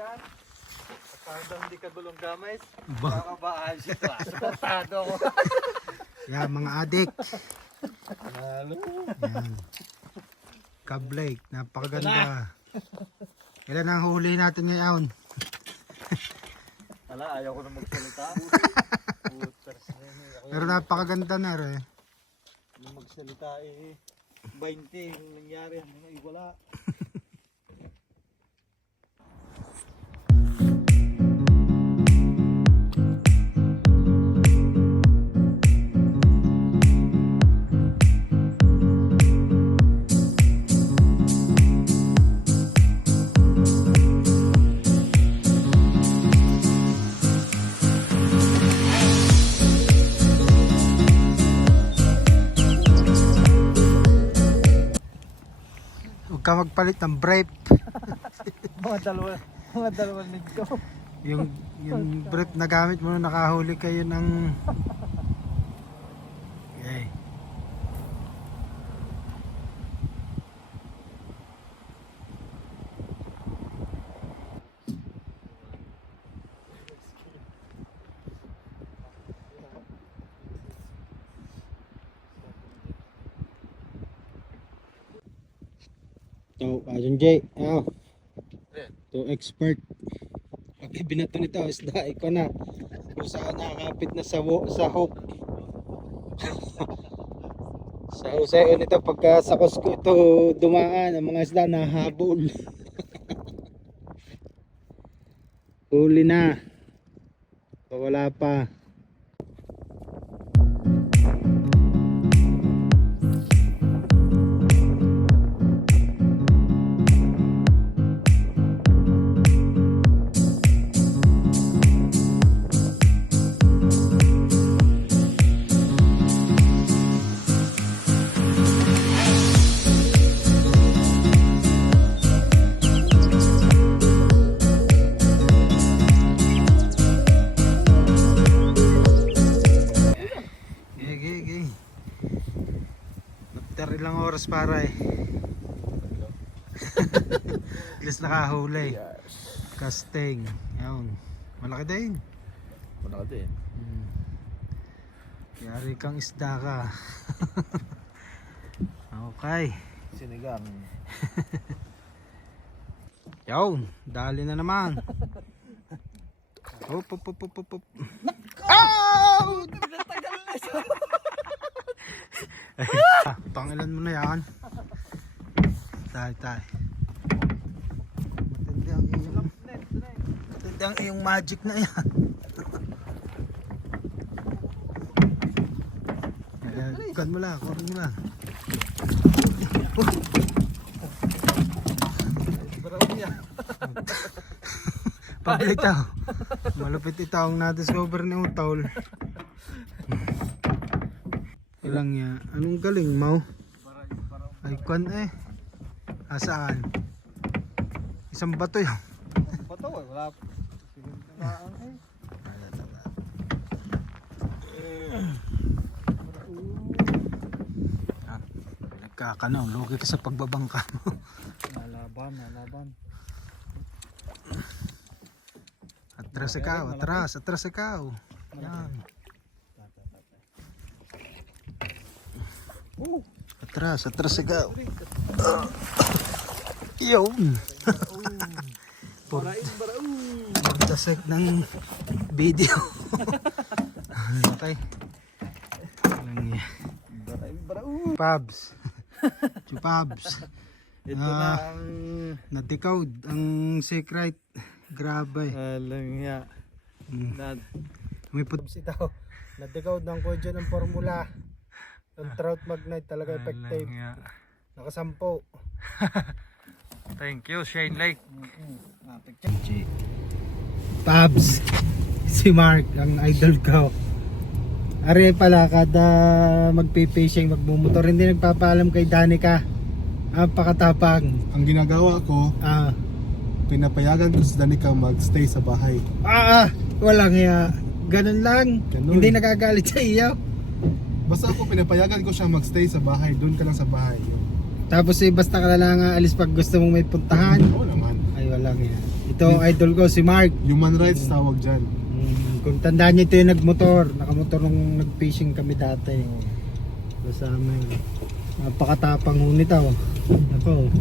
dyan. Parang hindi ka bulong gamay. Ba? Baka ba ayos ito ah. Suportado ako. Yan mga adik. Lalo. Yan. Kablake, napakaganda. Ilan ang huli natin ngayon? Wala, ayaw ko na magsalita. Pero napakaganda na rin. Nung magsalita eh, 20 yung nangyari. Ay, wala. Huwag ka magpalit ng brief. Mga dalawang nito. Yung brief na gamit mo, nakahuli kayo ng... Okay. Ito, Ajon J. Aw. Ito, expert. Pag ibinato nito, isda, ikaw na. Kung saan nakakapit na sa hook. Sa usayo nito, pagka sa kusko ito dumaan, ang mga isda nahabol. Huli na. Wala pa. After ilang oras para eh. Alis nakahuli. Casting. Yan. Malaki din. Malaki din. Yari kang isda ka. Okay. Sinigang. Yan. Dali na naman. Hop. Oh! Pinatagal na siya. Pangilan mo na yan. Tay. Matindi ang iyong magic na yan. Kukan mo lang, kurin mo lang. Pabalik ito. Malupit ito ang na-discover ni Utol. Ilang niya. Anong galing mo? Ay kwan eh. Asaan? Isang bato yan. Bato eh, wala. Sinigang eh. Nagkakanaw, lugi ka sa pagbabangka mo. Nalaban. Atras ikaw. Yan. Atras ikaw. Yun. Pagdasek ng video. Okay. Pabs. Chupabs. Ito na ang Na-decode ang secret. Grabe. alang niya. May putbs ito. Na-decode ng kodyo ng formula. Ang trout magnite talaga effective. Nakasampo. Thank you, Shane Lake. Pabs. Si Mark, ang idol ko. Are pala kada magpipishing, magmumotor, hindi nagpapaalam kay Danica. Pakatapang. Ang ginagawa ko, pinapayagan ko si Danica magstay sa bahay. Walang ya. Ganun lang. Ganun. Hindi nagagalit sa iyo. Basta ako pinapayagan ko siya magstay sa bahay, doon ka lang sa bahay. Tapos basta ka na lang alis pag gusto mong may puntahan. Oo naman. Ay walang ya. Ito ang idol ko, si Mark. Human rights tawag dyan. Kung tandaan niyo, ito yung nagmotor. Nakamotor nung nag-fishing kami dati. Kasama yun. Napakatapang ho nito. Ako.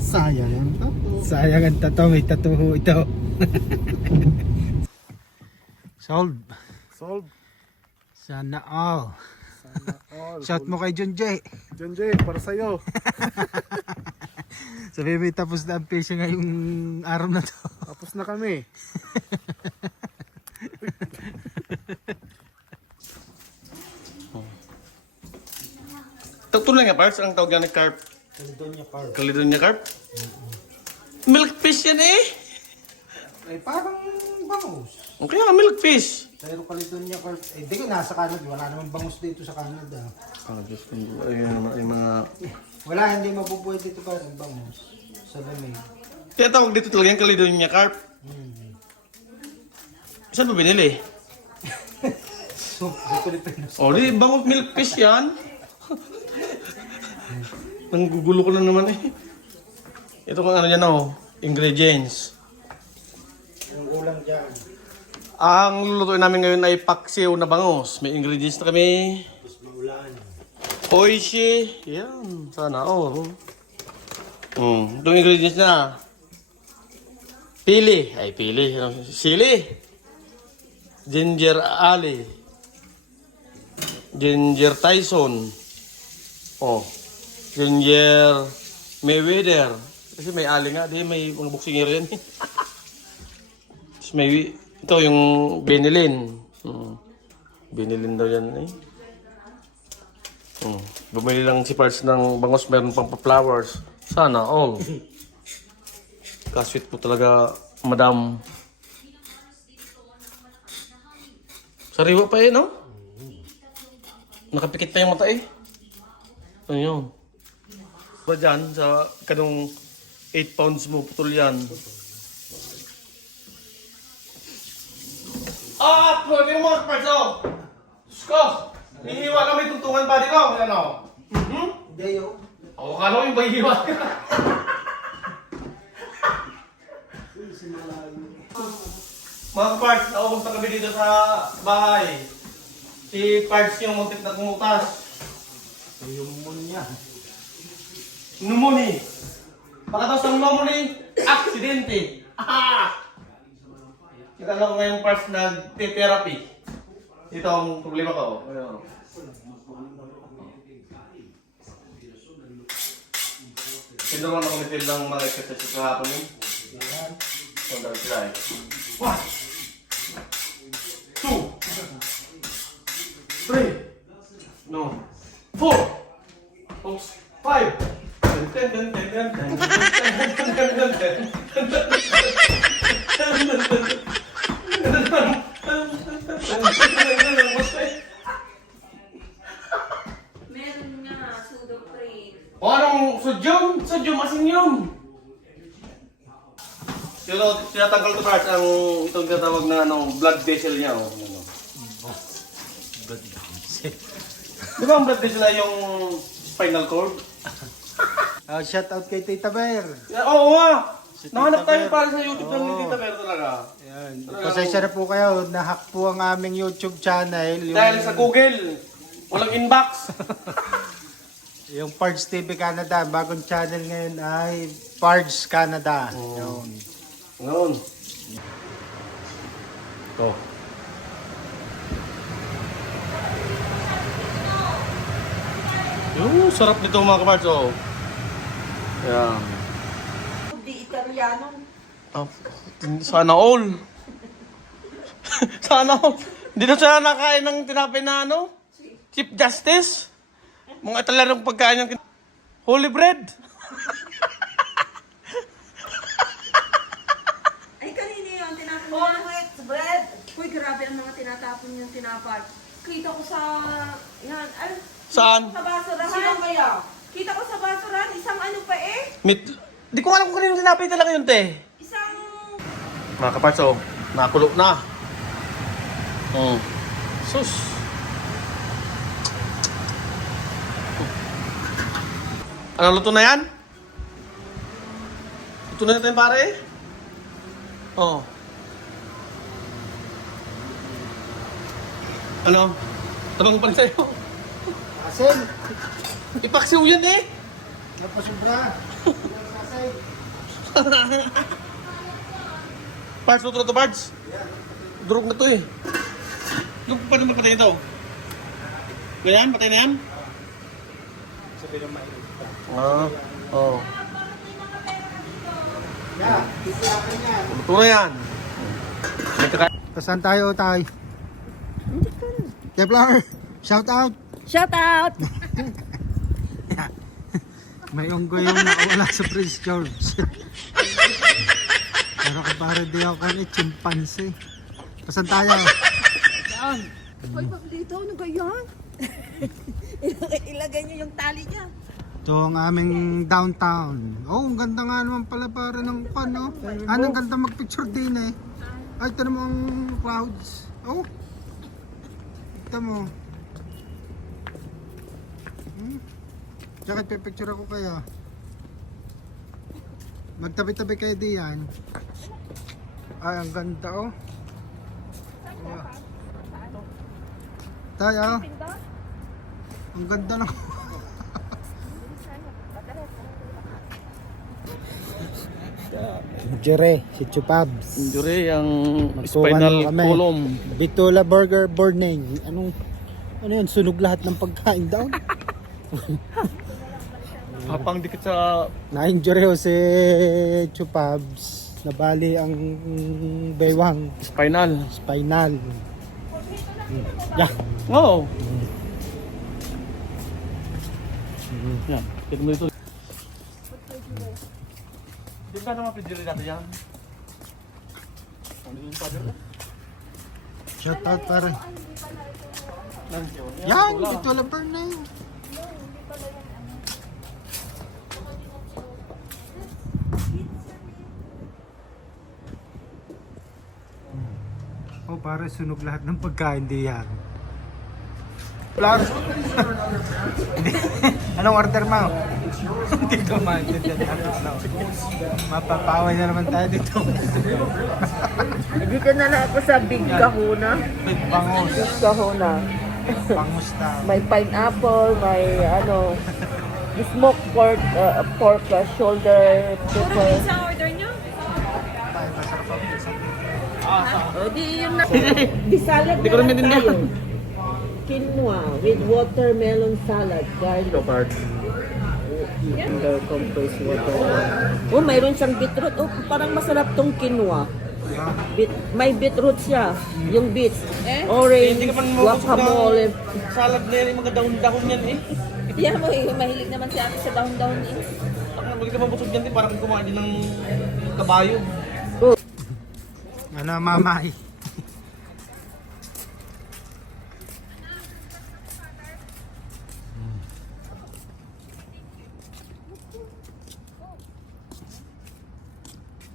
Sayang yan. Sayang ang tato. May tattoo ho ito. Solve. Solve. Sana all. Sana all. Shout mo kay John J. John Jay, para sa'yo. Sabi mo, tapos na ang fishing ngayong araw na to. Tapos na kami. Tunay nga parts, ang tawag yan ng carp. Caledonia Park. Caledonia carp. Milkfish yan eh. Ay, parang bangus. Kaya milkfish. Pero Caledonia Park, eh di ko nasa Canada. Wala naman bangus dito sa Canada. Diyos ko, ay mga... Wala, hindi mabubuhay dito pa ng bangus. Sa lamig. Kaya tawag dito talaga yung Caledonia carp. Saan mo binili? So, sa Pilipinas. O, di bangus milkfish yan. Nanggugulo ko na naman eh. Ito kung ano yan oh, ingredients. Yung ulam dyan. Ang lulutuin namin ngayon ay paksiw na bangus. May ingredients na kami. Tapos maulan. Oishi. Yan. Sana all. Itong ingredients na. Pili. Ay, pili. Sili. Ginger ali. Ginger Tyson. Oh. Ginger Mayweather. Kasi may ali nga. Di may mga boksingero yan. Tapos may... Ito yung Benilin. Benilin daw yan eh. Bumili lang si Parts ng bangos, meron pang pa-flowers. Sana all. Kasweet po talaga, madam. Sariwa pa eh, no? Nakapikit pa yung mata eh. Ano yun? Ba dyan, sa kanong 8 pounds mo, putol yan. Pwede mo mga Parts, oh! Diyos ko! Hihiwa kami tuntungan pa din ko. Ano? Hindi yun. O, kala ko yung bahihiwa. Mga Parts, naubos na kami dito sa bahay. Si Parts yung muntik na kumutas. Yung munya. Pneumonia. Baka daw sa pneumonia, aksidente. Kita lang ko ngayong Parts nag-therapy. Ito ang problema ko. Ayun. Sinuruan ako ni Phil ng mga exercise kahapon yun. Sandal sila eh. 1, 2, 3, no, 4, oops, 5, 10. Meron nga, pseudoprene. O anong sodyum? Sodyum asin yun. Pero tinatanggal ko Parts ang itong tinatawag na blood vessel niya. Oh. Blood vessel. Di ba ang blood vessel na yung spinal cord? Shout out kay Tita Bear. Oo nga! Si Nahanap Tita tayo Bear. para sa YouTube ng Oo. Tita Bear talaga. Ayan. Pasensya na po kayo. Nahack po ang aming YouTube channel. Dahil sa Google, walang inbox. Yung Pards TV Canada. Bagong channel ngayon ay Pards Canada. Yun. Ngayon. Oh. Yung sarap nito mga kaparts, oh. Yan. Di Italiano. Oh, sana all. Sana all. Hindi na siya nakain ng tinapay na ano? Chief Justice. Mga Italianong pagkain yung holy bread. Ay, kanina yun, tinapon niya. Oh, wait, bread. Uy, grabe ang mga tinatapon yung tinapay. Kita ko sa... Yan, ay, Saan? sa basurahan. Sino kaya? Kita ko sa basurahan, isang ano pa eh. Di ko alam kung kanino tinapay talaga yun, te. Isang... Mga kaparts, oh. Nakulo na. Sus. Ano luto na yan? Tunay natin pare. Oh. Ano? Tabang pa rin sa'yo. Asin! Ipaksiw yan eh. Napasubra! Sasay! Parts, luto na to, Parts. Durog na to eh. Paano mapatay ito? Ganyan? Patay na yan? Sabi ng mainit. Ah, oo. Yeah, titiyakan yan. Luto na yan. Saan tayo, Tay? Kepler! Shout out! Shout out! May unggoy yung nakawala sa Prince George. Pero kapare di ako kan chimpanzee. Saan tayo? Saan? Hoy, Pablito, ano ba yan? Ilagay niyo yung tali niya. Ito ang aming downtown. Oh, ang ganda nga naman pala para ng ano. Ang ganda magpicture din eh. Ay, ito naman ang clouds. Oh. Ito mo. Tsaka pipicture ako kaya. Magtabi-tabi kayo diyan. Ay, ang ganda oh. Yeah. Tayo. Ang ganda ng Jure, si Chupabs. Injury, ang Magkuha spinal na kami. column. Bitola Burger Morning. Ano yun? Sunog lahat ng pagkain daw. Hapang dikit sa... Na-injury ho si Chupabs. Nabali ang baywang spinal. spinal. Yeah. Oo. Yan. Kita mo dito. Di ba naman pidili natin yan? Ano yung pader? Shout out pare. Nandiyo. Yan, Bitola Burning. Oh, pare sunog lahat ng pagkain diyan. Plus. Anong order mo? Hindi ko maintindihan. Mapapawa na naman tayo dito. Dito na lang ako sa Big Kahuna. Big bangus. Big Kahuna. Bangus na. May pineapple, may ano, smoked pork shoulder. Pepper. order nyo? O di yun na. Di salad Di ko rin maintindihan. Quinoa with watermelon salad, garlic. Parts. Compressed water. Oh, mayroon siyang beetroot. Oh, parang masarap tong quinoa. May beetroot siya. Yung beets. Orange, Hindi ka man mabusog guacamole. Salad na yan, yung mga dahon-dahon yan eh. Yan mo, mahilig naman si ate sa dahon-dahon eh. Hindi ka mabusog yan eh, parang kumain din ng kabayo. Ano, mamay?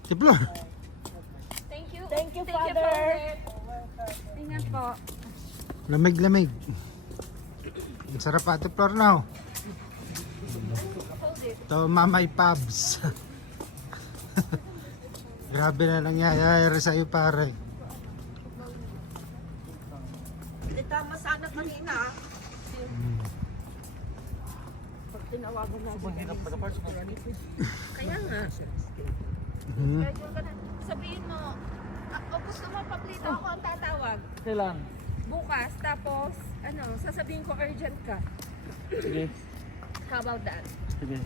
Diplo. Thank you. Thank you, Father. Ingat po. Lamig-lamig. Ang sarap ate Flor now. Ito mamay pubs. Grabe na nangyayari sa'yo pare. Hindi tama sana kanina. Pag tinawagan natin. Kaya nga. Schedule ka na. Sabihin mo, o gusto mo, Pablito, ako ang tatawag. Kailan? Bukas, tapos, sasabihin ko urgent ka. Sige. How about that? Sige.